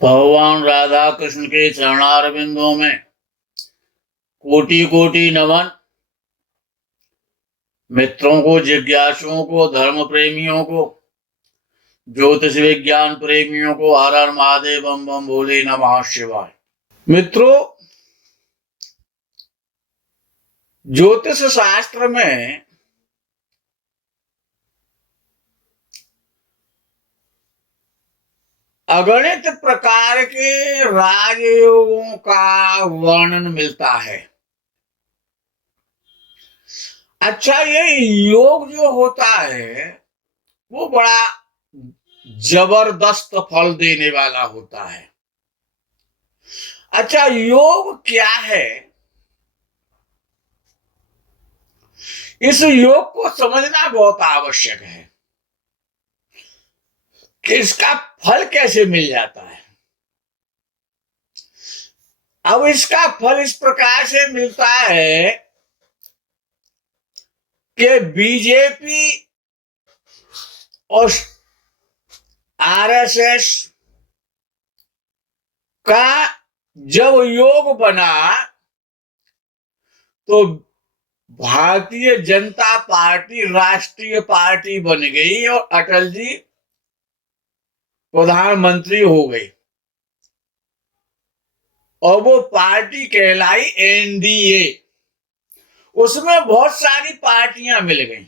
भगवान राधा कृष्ण के चरणारविंदों में कोटि कोटि नमन। मित्रों को, जिज्ञासुओं को, धर्म प्रेमियों को, ज्योतिष विज्ञान प्रेमियों को हर हर महादेव बम बम भोले नमः शिवाय। मित्रों, ज्योतिष शास्त्र में अगणित प्रकार के राजयोगों का वर्णन मिलता है। अच्छा, ये योग जो होता है वो बड़ा जबरदस्त फल देने वाला होता है। अच्छा, योग क्या है? इस योग को समझना बहुत आवश्यक है कि इसका फल कैसे मिल जाता है। अब इसका फल इस प्रकार से मिलता है कि बीजेपी और आरएसएस का जब योग बना तो भारतीय जनता पार्टी राष्ट्रीय पार्टी बन गई और अटल जी प्रधानमंत्री हो गए और वो पार्टी कहलाई एनडीए। उसमें बहुत सारी पार्टियां मिल गई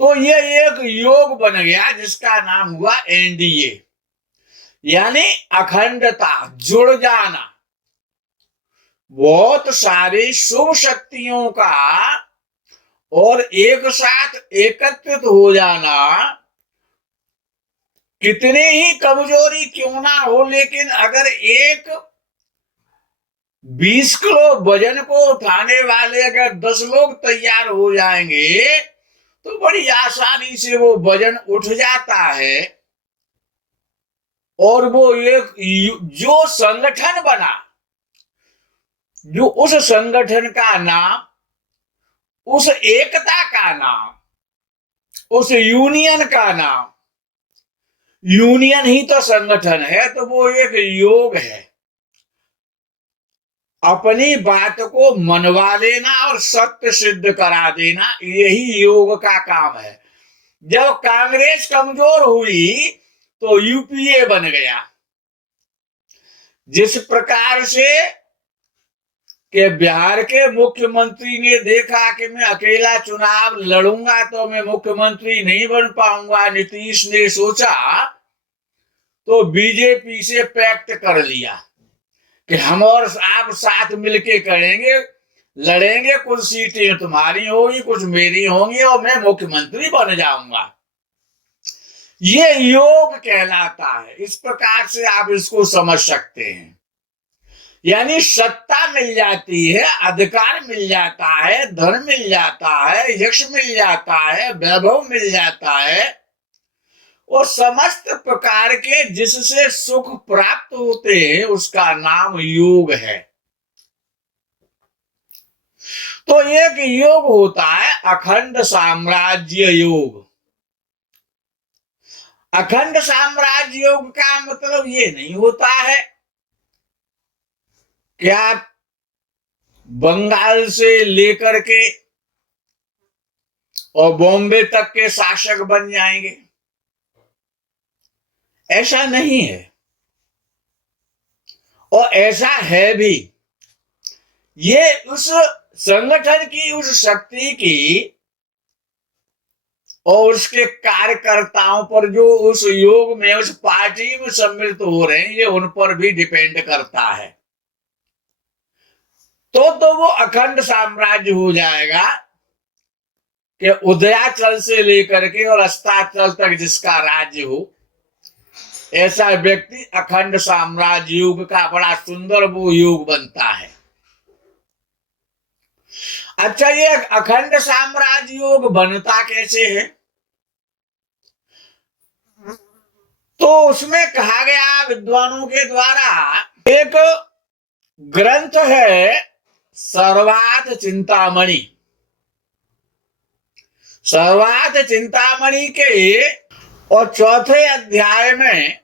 तो ये एक योग बन गया जिसका नाम हुआ एनडीए, यानी अखंडता, जुड़ जाना। बहुत सारी शुभ शक्तियों का और एक साथ एकत्रित हो जाना। कितने ही कमजोरी क्यों ना हो, लेकिन अगर एक 20 किलो वजन को उठाने वाले अगर 10 लोग तैयार हो जाएंगे तो बड़ी आसानी से वो वजन उठ जाता है। और वो एक जो संगठन बना, जो उस संगठन का नाम, उस एकता का नाम, उस यूनियन का नाम, यूनियन ही तो संगठन है, तो वो एक योग है। अपनी बात को मनवा लेना और सत्य सिद्ध करा देना, यही योग का काम है। जब कांग्रेस कमजोर हुई तो यूपीए बन गया। जिस प्रकार से कि बिहार के मुख्यमंत्री ने देखा कि मैं अकेला चुनाव लड़ूंगा तो मैं मुख्यमंत्री नहीं बन पाऊंगा, नीतीश ने सोचा तो बीजेपी से पैक्ट कर लिया कि हम और आप साथ मिलके करेंगे, लड़ेंगे, कुछ सीटें तुम्हारी होगी, कुछ मेरी होंगी और मैं मुख्यमंत्री बन जाऊंगा। ये योग कहलाता है। इस प्रकार से आप इसको समझ सकते हैं। यानी सत्ता मिल जाती है, अधिकार मिल जाता है, धन मिल जाता है, यश मिल जाता है, वैभव मिल जाता है और समस्त प्रकार के जिससे सुख प्राप्त होते हैं उसका नाम योग है। तो एक योग होता है अखंड साम्राज्य योग। अखंड साम्राज्य योग का मतलब ये नहीं होता है कि आप बंगाल से लेकर के और बॉम्बे तक के शासक बन जाएंगे, ऐसा नहीं है। और ऐसा है भी, ये उस संगठन की, उस शक्ति की और उसके कार्यकर्ताओं पर जो उस योग में, उस पार्टी में सम्मिलित हो रहे हैं, ये उन पर भी डिपेंड करता है। तो वो अखंड साम्राज्य हो जाएगा कि उदयाचल से लेकर के और अस्ताचल तक जिसका राज्य हो, ऐसा व्यक्ति अखंड साम्राज्य योग का बड़ा सुंदर वो योग बनता है। अच्छा, ये अखंड साम्राज्य योग बनता कैसे है? तो उसमें कहा गया विद्वानों के द्वारा एक ग्रंथ है सर्वार्थ चिंतामणि। सर्वार्थ चिंतामणि के और चौथे अध्याय में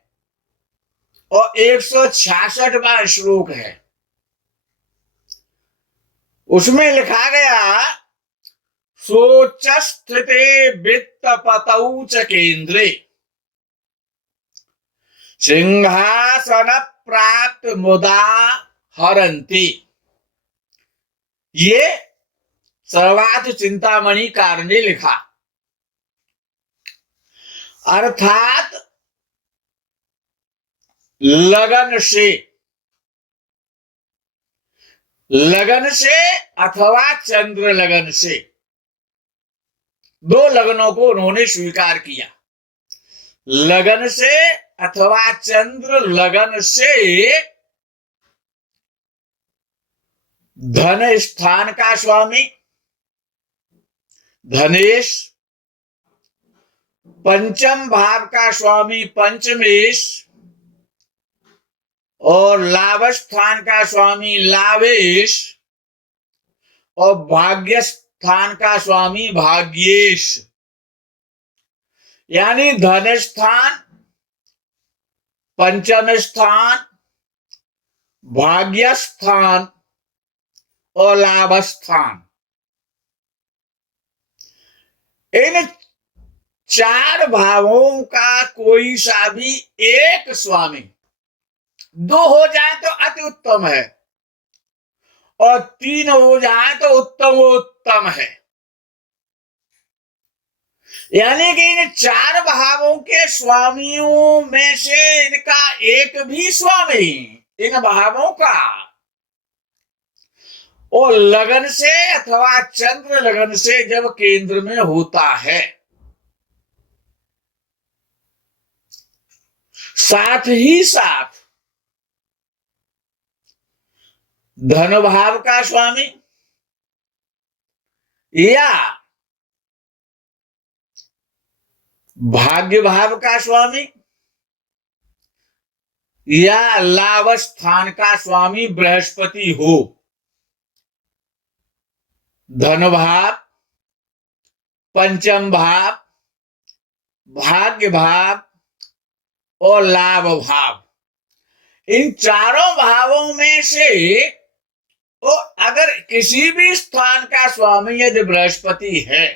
और 166वां श्लोक है। उसमें लिखा गया, सोचस्थिते वित्त पतौ च केंद्रे सिंहासन प्राप्त मुदा हरंती। ये सर्वार्थ चिंतामणि कार ने लिखा। अर्थात लगन से अथवा चंद्र लगन से, दो लगनों को उन्होंने स्वीकार किया। लगन से अथवा चंद्र लगन से धन स्थान का स्वामी धनेश, पंचम भाव का स्वामी पंचमेश और लाभ स्थान का स्वामी लाभेश और भाग्य स्थान का स्वामी भाग्येश। यानी धन स्थान, पंचम स्थान, भाग्य स्थान और लाभ स्थान, इन चार भावों का कोई सा भी एक स्वामी, दो हो जाए तो अति उत्तम है और तीन हो जाए तो उत्तम है। यानी कि इन चार भावों के स्वामियों में से इनका एक भी स्वामी इन भावों का और लगन से अथवा चंद्र लगन से जब केंद्र में होता है, साथ ही साथ धन भाव का स्वामी या भाग्य भाव का स्वामी या लाभ स्थान का स्वामी बृहस्पति हो, धन भाव, पंचम भाव, भाग्य भाव और लाभ भाव, इन चारों भावों में से तो अगर किसी भी स्थान का स्वामी यदि बृहस्पति है,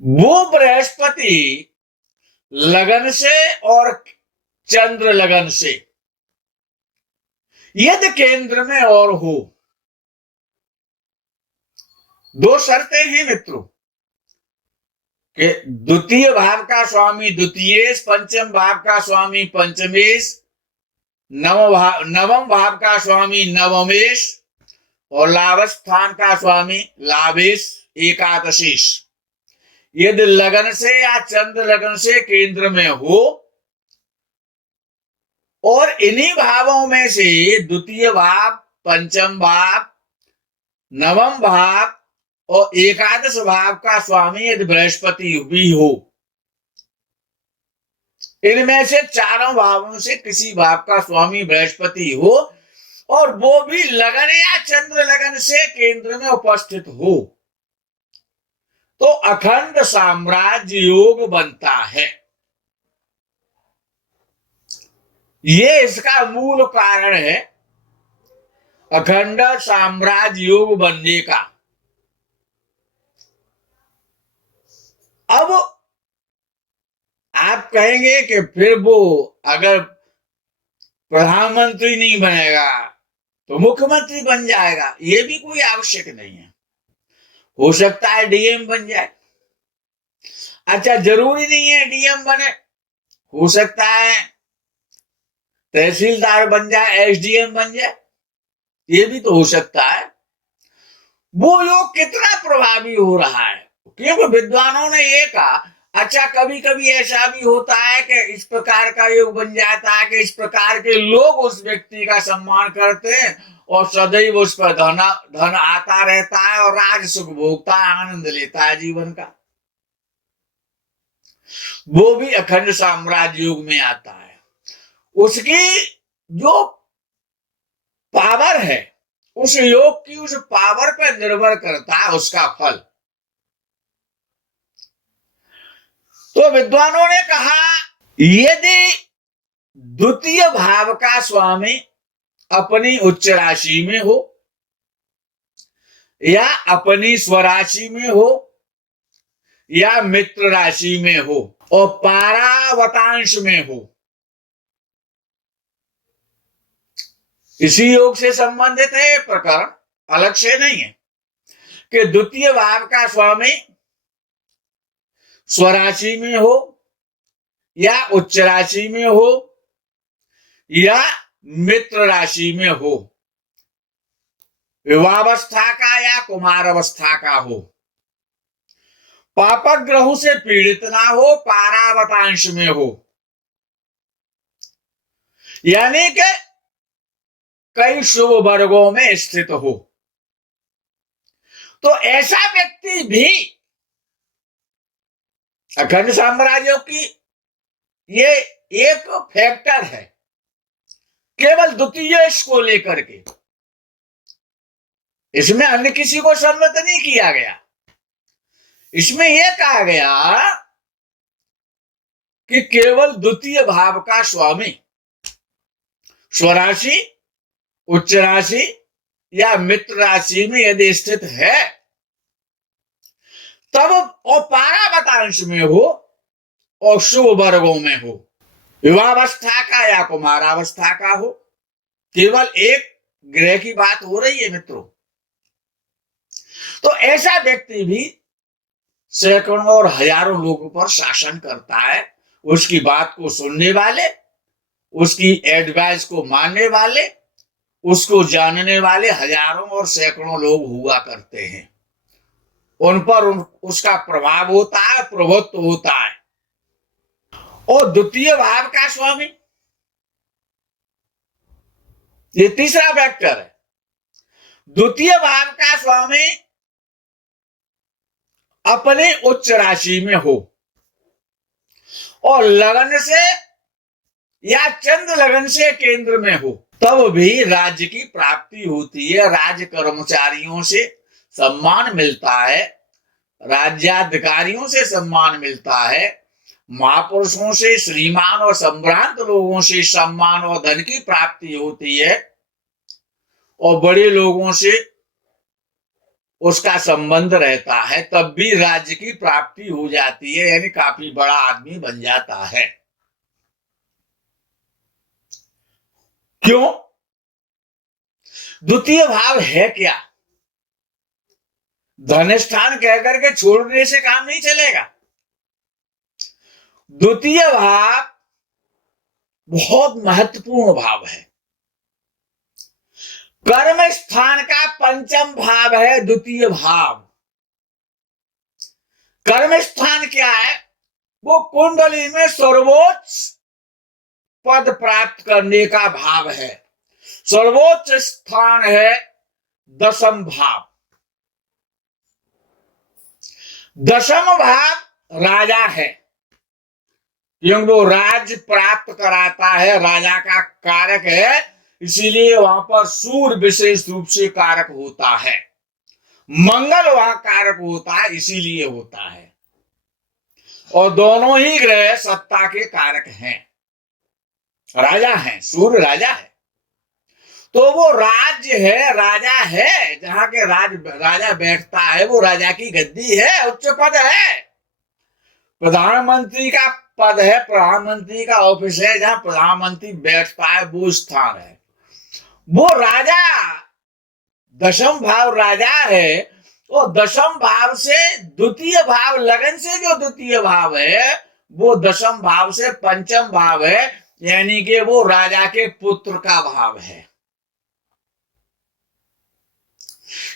वो बृहस्पति लगन से और चंद्र लगन से यदि केंद्र में और हो, दो शर्तें हैं मित्रों कि द्वितीय भाव का स्वामी द्वितीयेश, पंचम भाव का स्वामी पंचमेश, नवम भाव का स्वामी नवमेश और लाभ स्थान का स्वामी लाभेश एकादशीश। यदि लगन से या चंद्र लगन से केंद्र में हो और इन्हीं भावों में से द्वितीय भाव, पंचम भाव, नवम भाव और एकादश भाव का स्वामी यदि बृहस्पति भी हो, इनमें से चारों भावों से किसी भाव का स्वामी बृहस्पति हो और वो भी लगन या चंद्र लगन से केंद्र में उपस्थित हो, तो अखंड साम्राज्य योग बनता है। ये इसका मूल कारण है अखंड साम्राज्य योग बनने का। अब आप कहेंगे कि फिर वो अगर प्रधानमंत्री नहीं बनेगा तो मुख्यमंत्री बन जाएगा। ये भी कोई आवश्यक नहीं है, हो सकता है डीएम बन जाए। अच्छा, जरूरी नहीं है डीएम बने, हो सकता है तहसीलदार बन जाए, एसडीएम बन जाए, ये भी तो हो सकता है। वो योग कितना प्रभावी हो रहा है, क्योंकि विद्वानों ने ये कहा। अच्छा, कभी कभी ऐसा भी होता है कि इस प्रकार का योग बन जाता है कि इस प्रकार के लोग उस व्यक्ति का सम्मान करते हैं और सदैव उस पर धन आता रहता है और राज सुख भोगता है, आनंद लेता है जीवन का। वो भी अखंड साम्राज्य योग में आता है। उसकी जो पावर है, उस योग की उस पावर पर निर्भर करता है उसका फल। तो विद्वानों ने कहा, यदि द्वितीय भाव का स्वामी अपनी उच्च राशि में हो या अपनी स्वराशि में हो या मित्र राशि में हो और पारावतांश में हो, इसी योग से संबंधित है प्रकरण, अलग से नहीं है, कि द्वितीय भाव का स्वामी स्वराशि में हो या उच्च राशि में हो या मित्र राशि में हो, विवाहावस्था का या कुमारावस्था का हो, पापक ग्रहों से पीड़ित ना हो, पारावतांश में हो, यानी कि कई शुभ वर्गों में स्थित हो, तो ऐसा व्यक्ति भी अखंड साम्राज्यों की ये एक फैक्टर है, केवल द्वितीय को लेकर के, इसमें अन्य किसी को सम्मत नहीं किया गया। इसमें यह कहा गया कि केवल द्वितीय भाव का स्वामी स्वराशि, उच्च राशि या मित्र राशि में यदि स्थित है तब, और पारावतांश में हो और शुभ वर्गों में हो, विवाहावस्था का या कुमारावस्था का हो, केवल एक ग्रह की बात हो रही है मित्रों, तो ऐसा व्यक्ति भी सैकड़ों और हजारों लोगों पर शासन करता है। उसकी बात को सुनने वाले, उसकी एडवाइस को मानने वाले, उसको जानने वाले हजारों और सैकड़ों लोग हुआ करते हैं। उन पर उसका प्रभाव होता है, प्रभुत्व होता है। और द्वितीय भाव का स्वामी, ये तीसरा फैक्टर है। द्वितीय भाव का स्वामी अपने उच्च राशि में हो और लगन से या चंद्र लगन से केंद्र में हो, तब भी राज्य की प्राप्ति होती है, राज्य कर्मचारियों से सम्मान मिलता है, राज्याधिकारियों से सम्मान मिलता है, महापुरुषों से, श्रीमान और संभ्रांत लोगों से सम्मान और धन की प्राप्ति होती है, और बड़े लोगों से उसका संबंध रहता है, तब भी राज्य की प्राप्ति हो जाती है, यानी काफी बड़ा आदमी बन जाता है। क्यों? द्वितीय भाव है क्या? धन स्थान कहकर के छोड़ने से काम नहीं चलेगा। द्वितीय भाव बहुत महत्वपूर्ण भाव है। कर्म स्थान का पंचम भाव है द्वितीय भाव। कर्म स्थान क्या है? वो कुंडली में सर्वोच्च पद प्राप्त करने का भाव है। सर्वोच्च स्थान है दशम भाव। दशम भाव राजा है, क्योंकि वो राज्य प्राप्त कराता है, राजा का कारक है, इसीलिए वहां पर सूर्य विशेष रूप से कारक होता है, मंगल वहां कारक होता है, इसीलिए होता है। और दोनों ही ग्रह सत्ता के कारक हैं, राजा हैं, सूर्य राजा है। तो वो राज्य है, राजा है, जहां के राजा बैठता है वो राजा की गद्दी है, उच्च पद है। प्रधानमंत्री का पद है, प्रधानमंत्री का ऑफिस है, जहां प्रधानमंत्री बैठता है वो स्थान है। वो राजा दशम भाव राजा है, और दशम भाव से द्वितीय भाव, लगन से जो द्वितीय भाव है वो दशम भाव से पंचम भाव है, यानी कि वो राजा के पुत्र का भाव है।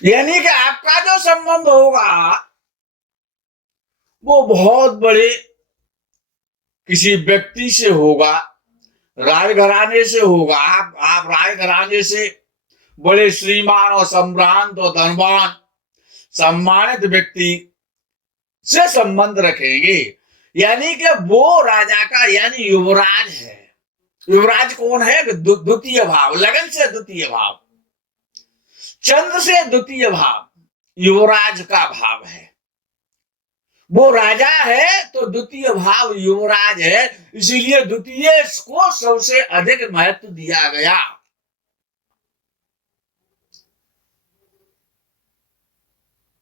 यानी कि आपका जो संबंध होगा वो बहुत बड़े किसी व्यक्ति से होगा, राजघराने से होगा। आप राजघराने से बड़े श्रीमान और सम्रांत और धनवान सम्मानित व्यक्ति से संबंध रखेंगे, यानी कि वो राजा का यानी युवराज है, युवराज कौन है? द्वितीय भाव, लगन से द्वितीय भाव, चंद्र से द्वितीय भाव युवराज का भाव है। वो राजा है तो द्वितीय भाव युवराज है, इसीलिए द्वितीय को सबसे अधिक महत्व दिया गया।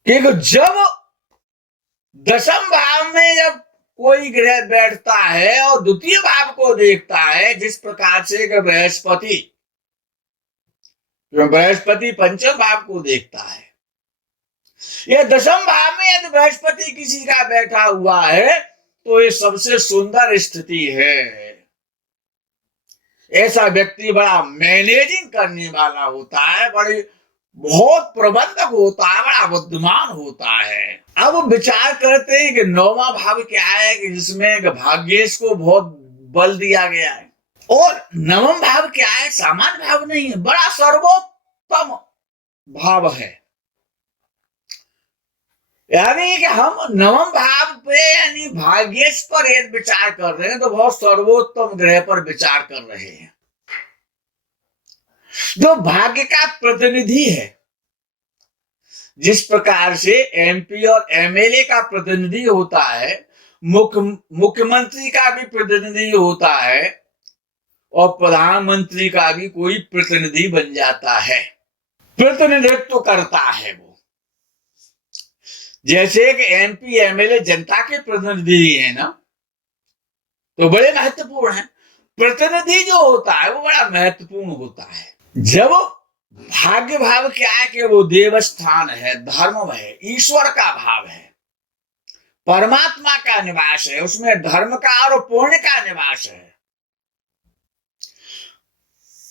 क्योंकि जब दशम भाव में जब कोई ग्रह बैठता है और द्वितीय भाव को देखता है, जिस प्रकार से बृहस्पति पंचम भाव को देखता है, ये दशम भाव में यदि बृहस्पति किसी का बैठा हुआ है तो ये सबसे सुंदर स्थिति है। ऐसा व्यक्ति बड़ा मैनेजिंग करने वाला होता है, बड़ी बहुत प्रबंधक होता है, बड़ा बुद्धिमान होता है। अब विचार करते हैं कि नौवां भाव क्या है कि जिसमें भाग्येश को बहुत बल दिया गया है, और नवम भाव क्या है? सामान्य भाव नहीं है, बड़ा सर्वोत्तम भाव है। यानी कि हम नवम भाव पे यानी भाग्येश पर यदि विचार कर रहे हैं तो बहुत सर्वोत्तम ग्रह पर विचार कर रहे हैं, जो भाग्य का प्रतिनिधि है। जिस प्रकार से एमपी और एमएलए का प्रतिनिधि होता है, मुख्यमंत्री का भी प्रतिनिधि होता है, और प्रधानमंत्री का भी कोई प्रतिनिधि बन जाता है, प्रतिनिधित्व करता है वो। जैसे कि एमपी एमएलए जनता के प्रतिनिधि है ना, तो बड़े महत्वपूर्ण है। प्रतिनिधि जो होता है वो बड़ा महत्वपूर्ण होता है। जब भाग्य भाव क्या है कि वो देवस्थान है, धर्म है, ईश्वर का भाव है, परमात्मा का निवास है, उसमें धर्म का और पुण्य का निवास है।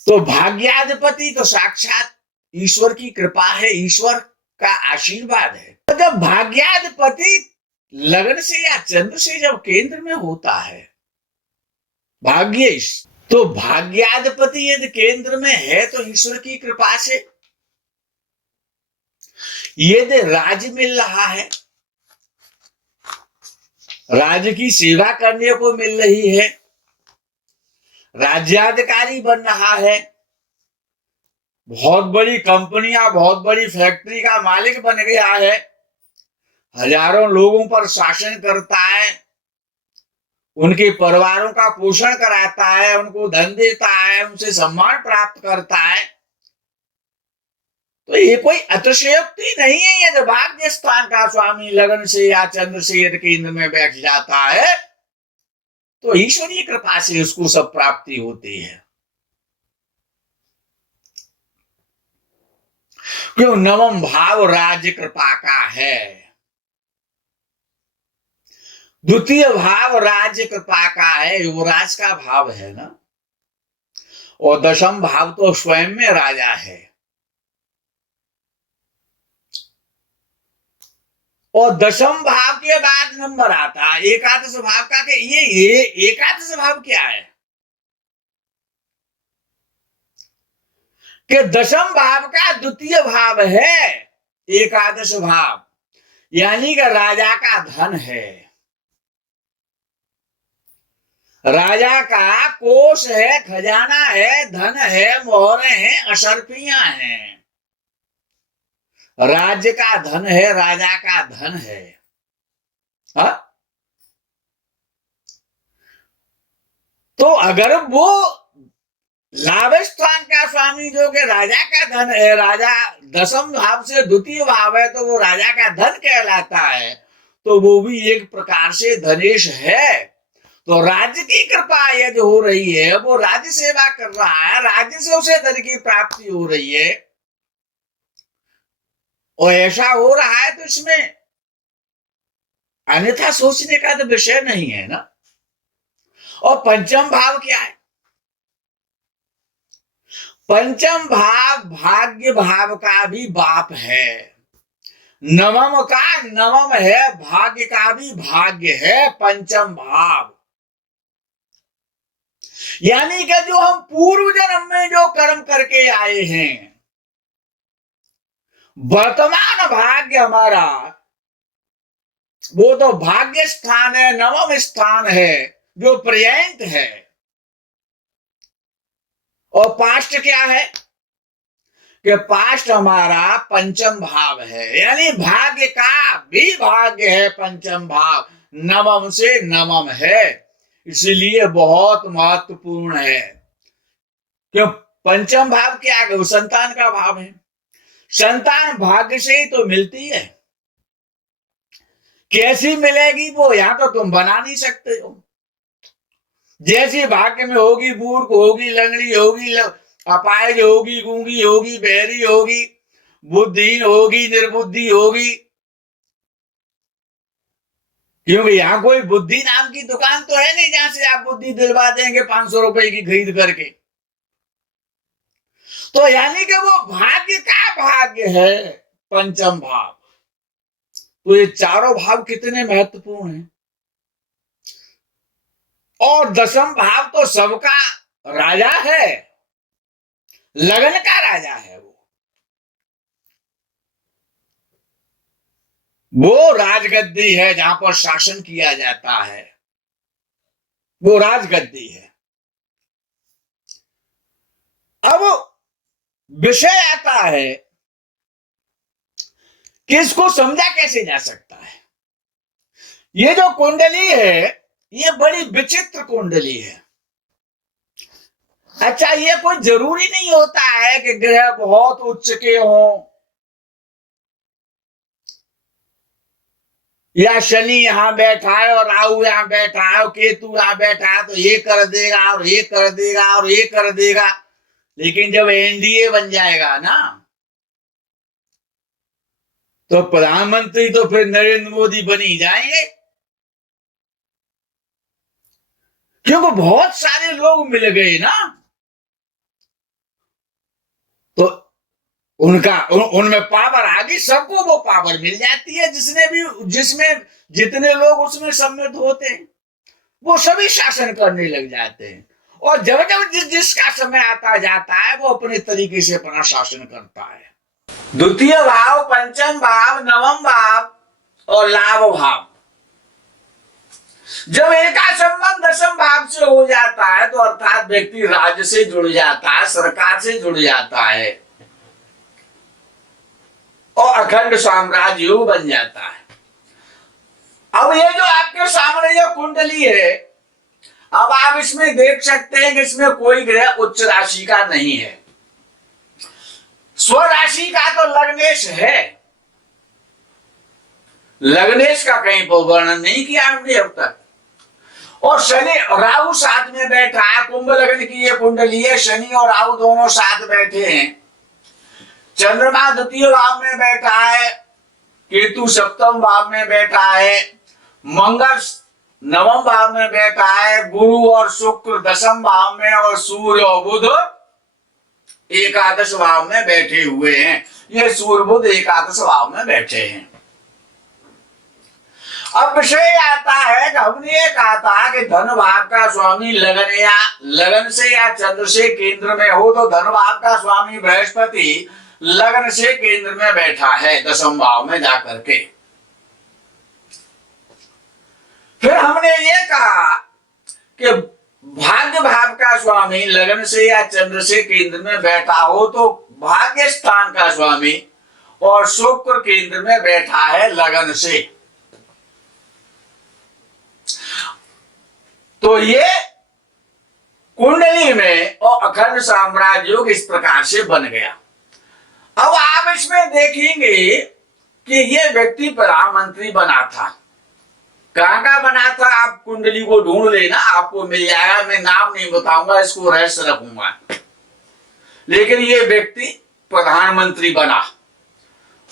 तो भाग्याधिपति तो साक्षात ईश्वर की कृपा है, ईश्वर का आशीर्वाद है। तो जब भाग्याधिपति लगन से या चंद्र से जब केंद्र में होता है भाग्येश, तो भाग्याधिपति यदि केंद्र में है तो ईश्वर की कृपा से यदि राज्य मिल रहा है, राज्य की सेवा करने को मिल रही है, राज्याधिकारी बन रहा है, बहुत बड़ी कंपनियां, बहुत बड़ी फैक्ट्री का मालिक बन गया है, हजारों लोगों पर शासन करता है, उनके परिवारों का पोषण कराता है, उनको धन देता है, उनसे सम्मान प्राप्त करता है, तो ये कोई अतिशयोक्ति नहीं है। यदि भाग्य स्थान का स्वामी लगन से या चंद्र से यदि केंद्र में बैठ जाता है तो ईश्वरीय कृपा से उसको सब प्राप्ति होती है। क्यों? नवम भाव राज्य कृपा का है, द्वितीय भाव राज्य कृपा का है, युवराज का भाव है ना, और दशम भाव तो स्वयं में राजा है। और दशम भाव के बाद नंबर आता है एकादश भाव का। कि ये एकादश भाव क्या है? कि दशम भाव का द्वितीय भाव है एकादश भाव, यानी कि राजा का धन है, राजा का कोष है, खजाना है, धन है, मोहरें हैं, अशर्फियां हैं। राज्य का धन है, राजा का धन है। हा? तो अगर वो लाभ स्थान का स्वामी जो कि राजा का धन है, राजा दशम भाव से द्वितीय भाव है, तो वो राजा का धन कहलाता है, तो वो भी एक प्रकार से धनेश है। तो राज्य की कृपा यदि हो रही है, वो राज्य सेवा कर रहा है, राज्य से उसे धन की प्राप्ति हो रही है, और ऐसा हो रहा है, तो इसमें अन्यथा सोचने का तो विषय नहीं है ना। और पंचम भाव क्या है? पंचम भाव भाग्य भाव का भी बाप है, नवम का नवम है, भाग्य का भी भाग्य है पंचम भाव। यानी कि जो हम पूर्व जन्म में जो कर्म करके आए हैं, वर्तमान भाग्य हमारा वो तो भाग्य स्थान है, नवम स्थान है, जो पर्यंत है। और पास्ट क्या है कि पास्ट हमारा पंचम भाव है, यानी भाग्य का भी भाग्य है पंचम भाव, नवम से नवम है, इसलिए बहुत महत्वपूर्ण है। क्यों? पंचम भाव क्या है? वो संतान का भाव है। संतान भाग्य से ही तो मिलती है। कैसी मिलेगी वो यहां तो तुम बना नहीं सकते हो। जैसी भाग्य में होगी, बूढ़ होगी, लंगड़ी होगी, अपाहिज होगी, गूंगी होगी, बहरी होगी, बुद्धिहीन होगी, निर्बुद्धि होगी। क्योंकि यहां कोई बुद्धि नाम की दुकान तो है नहीं जहां से आप बुद्धि दिलवा देंगे 500 रुपए की खरीद करके। तो यानी कि वो भाग्य का भाग्य है पंचम भाव। तो ये चारों भाव कितने महत्वपूर्ण हैं। और दसम भाव तो सबका राजा है, लगन का राजा है। वो राजगद्दी है जहां पर शासन किया जाता है, वो राजगद्दी है। अब विषय आता है कि इसको समझा कैसे जा सकता है। ये जो कुंडली है ये बड़ी विचित्र कुंडली है। अच्छा, ये कोई जरूरी नहीं होता है कि ग्रह बहुत उच्च के हों या शनि यहां बैठा है और राहु यहां बैठा है और केतु यहां बैठा है तो ये कर देगा और ये कर देगा और ये कर देगा। लेकिन जब एनडीए बन जाएगा ना तो प्रधानमंत्री तो फिर नरेंद्र मोदी बन ही जाएंगे, क्योंकि बहुत सारे लोग मिल गए ना। तो उनमें पावर आ गई, सबको वो पावर मिल जाती है। जिसमें जितने लोग उसमें सम्मिलित होते हैं वो सभी शासन करने लग जाते हैं। और जब जब जिसका समय आता जाता है वो अपने तरीके से अपना शासन करता है। द्वितीय भाव, पंचम भाव, नवम भाव और लाभ भाव, जब इनका संबंध दसम भाव से हो जाता है तो अर्थात व्यक्ति राज्य से जुड़ जाता है, सरकार से जुड़ जाता है और अखंड साम्राज्य बन जाता है। अब ये जो आपके सामने जो कुंडली है, अब आप इसमें देख सकते हैं कि इसमें कोई ग्रह उच्च राशि का नहीं है। स्वराशि का तो लग्नेश है, लग्नेश का कहीं पर वर्णन नहीं किया हमने अब तक। और शनि राहु साथ में बैठा है, कुंभ लग्न की ये कुंडली है, शनि और राहु दोनों साथ बैठे हैं। चंद्रमा द्वितीय भाव में बैठा है, केतु सप्तम भाव में बैठा है, मंगल नवम भाव में बैठा है, गुरु और शुक्र दसम भाव में और सूर्य और बुध एकादश भाव में बैठे हुए हैं। ये सूर्य बुध एकादश भाव में बैठे हैं। अब विषय आता है कि हमने ये कहा था कि धन भाव का स्वामी लगन से या चंद्र से केंद्र में हो, तो धन भाव का स्वामी बृहस्पति लगन से केंद्र में बैठा है दसम भाव में जाकर के। फिर हमने ये कहा कि भाग्य भाव का स्वामी लगन से या चंद्र से केंद्र में बैठा हो तो भाग्य स्थान का स्वामी और शुक्र केंद्र में बैठा है लगन से। तो ये कुंडली में और अखंड साम्राज्य योग इस प्रकार से बन गया। अब आप इसमें देखेंगे कि ये व्यक्ति प्रधानमंत्री बना था। कहां का बना था? आप कुंडली को ढूंढ लेना, आपको मिल जाएगा। मैं नाम नहीं बताऊंगा, इसको रहस्य रखूंगा। लेकिन ये व्यक्ति प्रधानमंत्री बना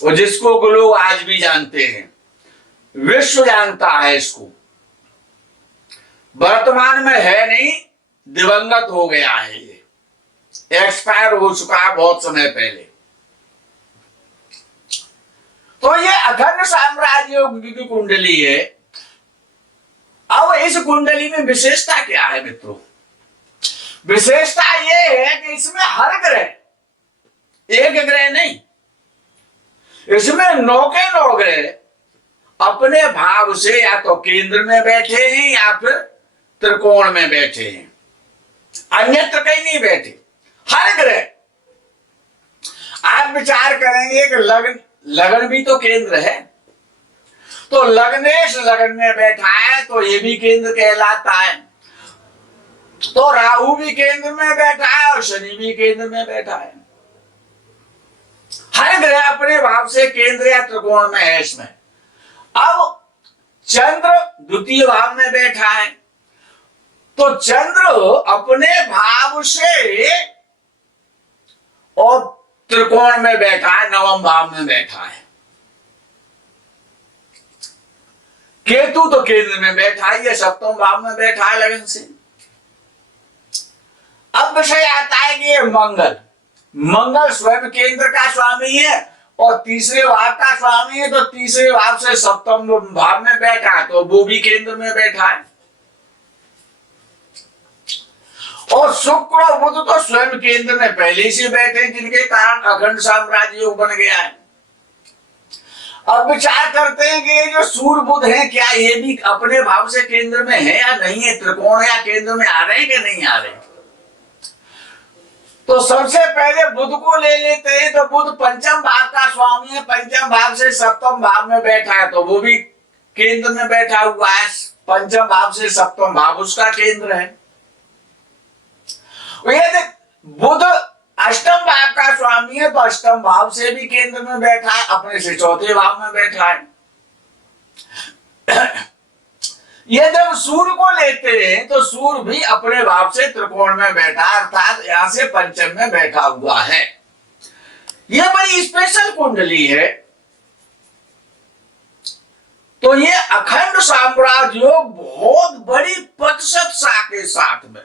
और जिसको लोग आज भी जानते हैं, विश्व जानता है इसको। वर्तमान में है नहीं, दिवंगत हो गया है, ये एक्सपायर हो चुका है बहुत समय पहले। तो ये अखंड साम्राज्य योग की कुंडली है। अब इस कुंडली में विशेषता क्या है मित्रों? विशेषता ये है कि इसमें हर ग्रह, एक ग्रह नहीं, इसमें 9 के 9 ग्रह अपने भाव से या तो केंद्र में बैठे हैं या फिर त्रिकोण में बैठे हैं, अन्यत्र कहीं नहीं बैठे। हर ग्रह, आप विचार करेंगे कि लगन भी तो केंद्र है, तो लग्नेश लगन में बैठा है तो ये भी केंद्र कहलाता है। तो राहु भी केंद्र में बैठा है और शनि भी केंद्र में बैठा है। हर ग्रह अपने भाव से केंद्र या त्रिकोण में है इसमें। अब चंद्र द्वितीय भाव में बैठा है, तो चंद्र अपने भाव से और त्रिकोण में बैठा है, नवम भाव में बैठा है। केतु तो केंद्र में बैठा है, ये सप्तम भाव में बैठा है लगन से। अब विषय आता है कि ये मंगल स्वयं केंद्र का स्वामी है और तीसरे भाव का स्वामी है, तो तीसरे भाव से सप्तम भाव में बैठा है, तो वो भी केंद्र में बैठा है। और शुक्र और बुध तो स्वयं केंद्र में पहले से बैठे, जिनके कारण अखंड साम्राज्य योग बन गया है। अब विचार करते हैं कि ये जो सूर्य बुध है, क्या ये भी अपने भाव से केंद्र में है या नहीं है, त्रिकोण या केंद्र में आ रहे हैं कि नहीं आ रहे। तो सबसे पहले बुध को ले लेते हैं, तो बुध पंचम भाव का स्वामी है, पंचम भाव से सप्तम भाव में बैठा है, तो वो भी केंद्र में बैठा हुआ है। पंचम भाव से सप्तम भाव उसका केंद्र है। यदि बुध अष्टम भाव का स्वामी है, तो अष्टम भाव से भी केंद्र में बैठा है, अपने से चौथे भाव में बैठा है। ये जब सूर्य को लेते हैं तो सूर्य भी अपने भाव से त्रिकोण में बैठा, अर्थात यहां से पंचम में बैठा हुआ है। यह बड़ी स्पेशल कुंडली है। तो ये अखंड साम्राज्य योग बहुत बड़ी प्रतिशतता के साथ में।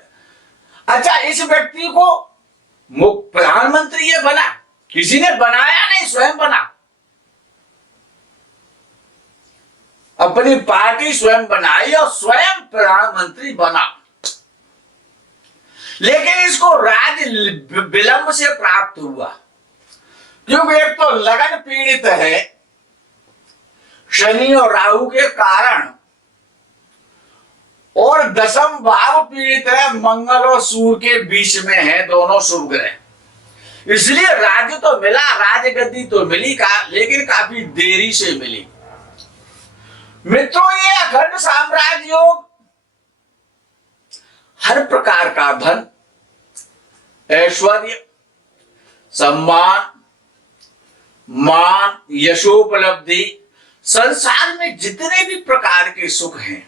अच्छा, इस व्यक्ति को प्रधानमंत्री ये बना, किसी ने बनाया नहीं, स्वयं बना, अपनी पार्टी स्वयं बनाई और स्वयं प्रधानमंत्री बना। लेकिन इसको राज विलंब से प्राप्त हुआ, क्योंकि एक तो लगन पीड़ित है शनि और राहु के कारण, और दशम भाव पीड़ित है मंगल और सूर्य के बीच में है, दोनों शुभ ग्रह। इसलिए राज्य तो मिला, राजगद्दी तो मिली लेकिन काफी देरी से मिली। मित्रों, ये अखंड साम्राज्य योग हर प्रकार का धन, ऐश्वर्य, सम्मान, मान, यशोपलब्धि, संसार में जितने भी प्रकार के सुख हैं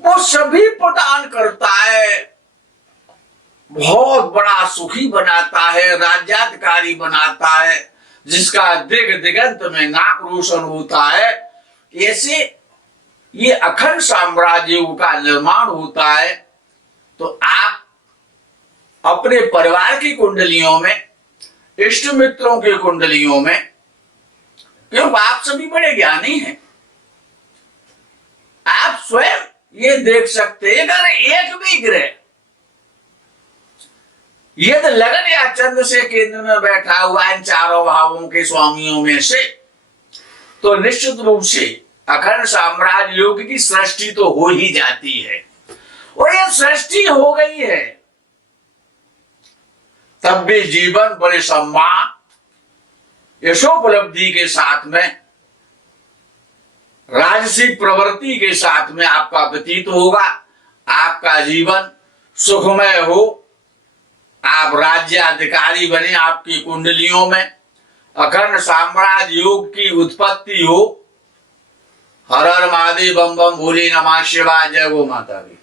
वो सभी प्रदान करता है। बहुत बड़ा सुखी बनाता है, राज्याधिकारी बनाता है, जिसका दिग दिगंत में नाक रोशन होता है। ऐसे ये अखंड साम्राज्य का निर्माण होता है। तो आप अपने परिवार की कुंडलियों में, इष्ट मित्रों की कुंडलियों में, क्योंकि आप सभी बड़े ज्ञानी हैं, आप स्वयं ये देख सकते हैं। अगर एक भी ग्रह यदि लगन या चंद्र से केंद्र में बैठा हुआ है, इन चारों भावों के स्वामियों में से, तो निश्चित रूप से अखंड साम्राज्य योग की सृष्टि तो हो ही जाती है। और ये सृष्टि हो गई है, तब भी जीवन बड़े सम्मान, यशोपलब्धि के साथ में, राजसिक प्रवृत्ति के साथ में आपका व्यतीत होगा। आपका जीवन सुखमय हो, आप राज्याधिकारी बने, आपकी कुंडलियों में अखंड साम्राज्य योग की उत्पत्ति हो। हर हर महादेव, बम बम भोले, नमः शिवाय, जय गो माता दी।